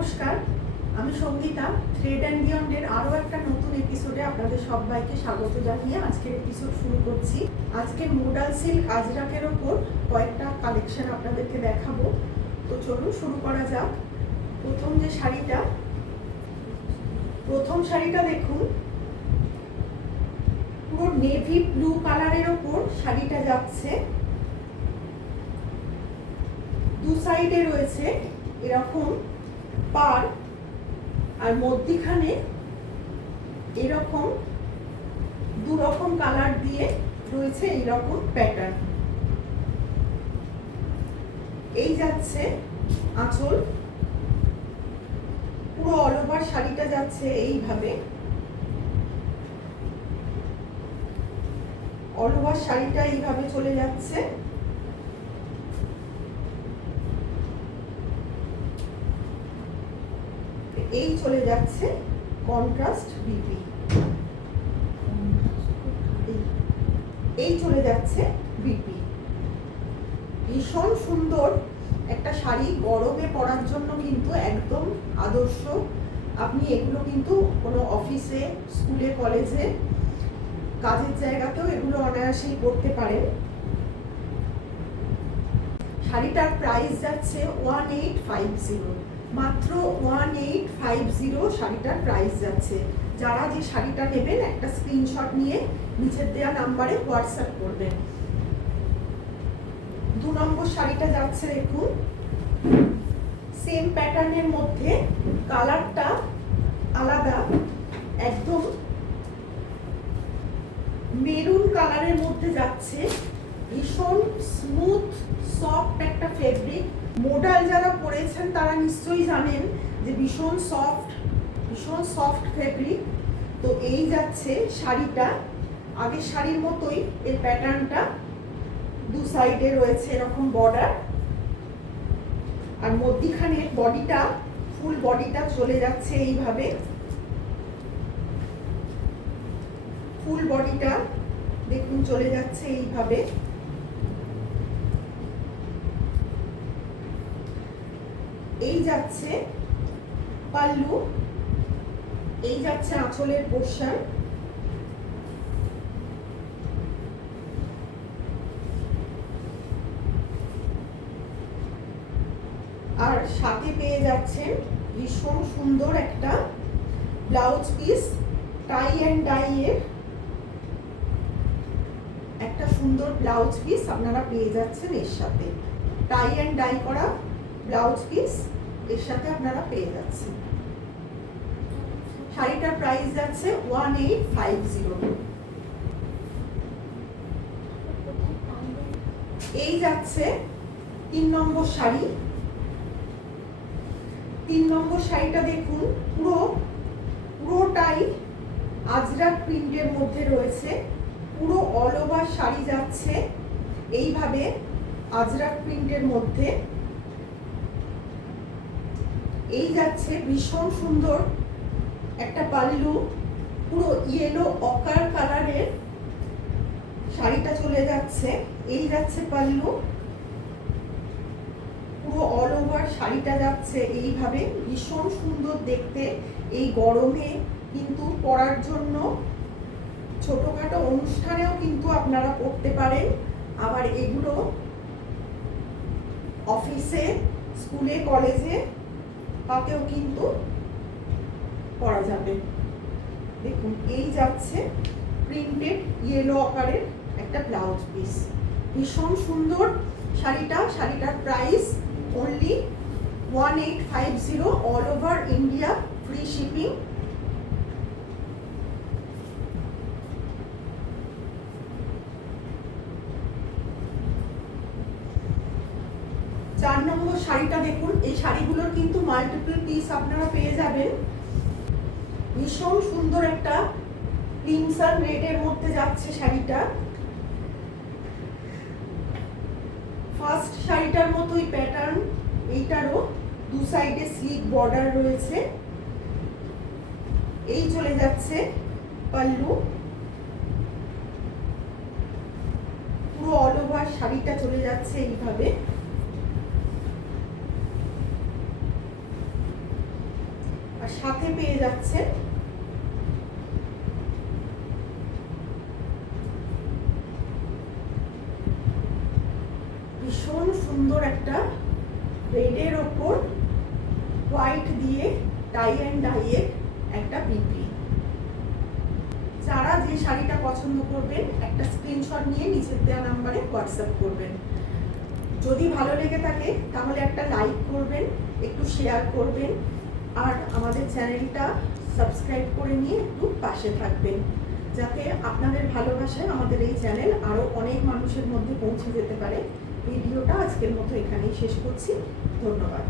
নমস্কার, আমি Sangeeta. Thread and বিয়ন্ডের আরও একটা নতুন এপিসোডে আপনাদের সবাইকে স্বাগত জানিয়ে আজকের এপিসোড শুরু করছি। আজকে মোডাল সিল্ক আজরাকের ওপর কয়েকটা কালেকশন আপনাদেরকে দেখাবো। তো চলুন শুরু করা যাক। প্রথম শাড়িটা দেখুন, পুরো নেভি ব্লু কালারের ওপর শাড়িটা যাচ্ছে। দু সাইডে রয়েছে এরকম পার, আর মধ্যিখানে এরকম দু রকম কালার দিয়ে রয়েছে এইরকম প্যাটার্ন। এই যাচ্ছে আঁচল, পুরো অল ওভার শাড়িটা যাচ্ছে এইভাবে। অল ওভার শাড়িটা এইভাবে চলে যাচ্ছে। এই চলে যাচ্ছে কন্ট্রাস্ট বিপি, এই চলে যাচ্ছে বিপি। ভীষণ সুন্দর একটা শাড়ি, গরমে পরার জন্য কিন্তু একদম আদর্শ। আপনি এগুলো কিন্তু কোনো অফিসে, স্কুলে, কলেজে, কাজের জায়গাতেও এগুলো অনায়াসেই পরতে পারেন। শাড়িটার প্রাইস যাচ্ছে 1850, মাত্র 1850 শাড়িটার প্রাইস যাচ্ছে। যারা যে শাড়িটা নেবেন একটা স্ক্রিনশট নিয়ে নিচের দেওয়া নাম্বারে হোয়াটসঅ্যাপ করবেন। 2 নম্বর শাড়িটা যাচ্ছে দেখুন, সেম প্যাটার্নের মধ্যে, কালারটা আলাদা, একদম মেরুন কালারের মধ্যে যাচ্ছে। ভীষণ স্মুথ সফট একটা ফেব্রিক। মোডাল যারা পরেছেন তারা নিশ্চয়ই জানেন যে ভীষণ সফট ফেব্রিক। তো এই যাচ্ছে শাড়িটা, আগের শাড়ির মতোই এর প্যাটার্নটা। দু সাইডে রয়েছে এরকম বর্ডার, আর মধ্যিখানে বডিটা, ফুল বডিটা চলে যাচ্ছে এইভাবে। ফুল বডিটা দেখুন চলে যাচ্ছে এইভাবে। এই যাচ্ছে পাল্লু, এই যাচ্ছে আঁচলের পোরশন। আর সাথে পেয়ে যাচ্ছেন ভীষণ সুন্দর একটা blouse piece, tie and dye এর একটা সুন্দর ব্লাউজ পিস আপনারা পেয়ে যাচ্ছেন এর সাথে। টাই অ্যান্ড ডাই করা ব্লাউজ পিস এর সাথে আপনারা পেয়ে যাচ্ছেন। শাড়িটার প্রাইস যাচ্ছে 1850। এই যাচ্ছে 3 নম্বর শাড়ি। 3 নম্বর শাড়িটা দেখুন, পুরোটাই আজরাক প্রিন্টের মধ্যে রয়েছে। পুরো অল ওভার শাড়ি যাচ্ছে এইভাবে আজরাক প্রিন্টের মধ্যে। এই যাচ্ছে ভীষণ সুন্দর একটা পাল্লু, পুরো ইয়েলো অকার কালারের শাড়িটা চলে যাচ্ছে। এই যাচ্ছে পাল্লু, পুরো অল ওভার শাড়িটা যাচ্ছে এইভাবে। ভীষণ সুন্দর দেখতে, এই গরমে কিন্তু পরার জন্য, ছোটখাটো অনুষ্ঠানেও কিন্তু আপনারা পরতে পারেন। আবার এগুলো অফিসে, স্কুলে, কলেজে তাতেও কিন্তু পরা যাবে। দেখুন এই যাচ্ছে প্রিন্টেড ইয়েলো আকারের একটা ব্লাউজ পিস। ভীষণ সুন্দর শাড়িটা। শাড়িটার price only 1850, all over India, free shipping. চার নম্বর শাড়িটা দেখুন, এই শাড়িগুলোর কিন্তু মাল্টিপল পিস আপনারা পেয়ে যাবেন। ভীষণ সুন্দর একটা ক্রিমসন রেডের মধ্যে যাচ্ছে শাড়িটা। ফার্স্ট শাড়িটার মতোই প্যাটার্ন, এইটারও দু সাইডে স্লিক বর্ডার রয়েছে। এই চলে যাচ্ছে পাল্লু, পুরো অল ওভার শাড়িটা চলে যাচ্ছে এইভাবে। আর সাথে পেয়ে যাচ্ছে ভীষণ সুন্দর একটা রেডের ওপর হোয়াইট দিয়ে টাই অ্যান্ড ডাইয়ের একটা বিপি। যারা যে শাড়িটা পছন্দ করবেন একটা স্ক্রিনশট নিয়ে নিচের দেওয়া নাম্বারে হোয়াটসঅ্যাপ করবেন। যদি ভালো লেগে থাকে তাহলে একটা লাইক করবেন, একটু শেয়ার করবেন, আর আমাদের চ্যানেলটা সাবস্ক্রাইব করে নিয়ে একটু পাশে থাকবেন, যাতে আপনাদের ভালোবাসায় আমাদের এই চ্যানেল আরও অনেক মানুষের মধ্যে পৌঁছে যেতে পারে। ভিডিওটা আজকের মতো এখানেই শেষ করছি। ধন্যবাদ।